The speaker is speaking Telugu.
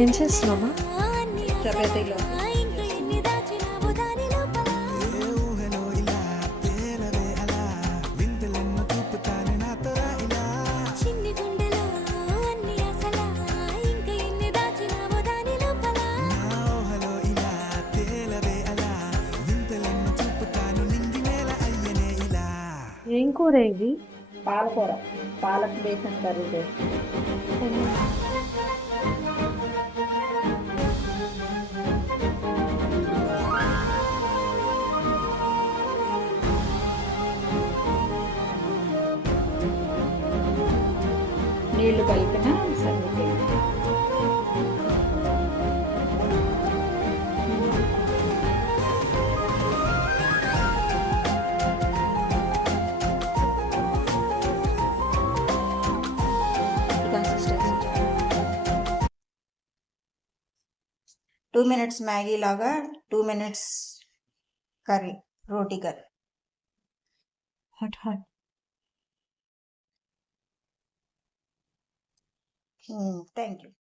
ఏం చేస్తున్నామా? చపాతీలో ఏం కూర ఇది? పాలకూర, పాలక్ బేసన్ కర్రీ చేస్తాం. నీళ్లు కలిపిన సంగతి. కన్సిస్టెన్సీ 2 minutes మ్యాగీ లాగా 2 minutes curry, roti curry. Hot hot. Thank you.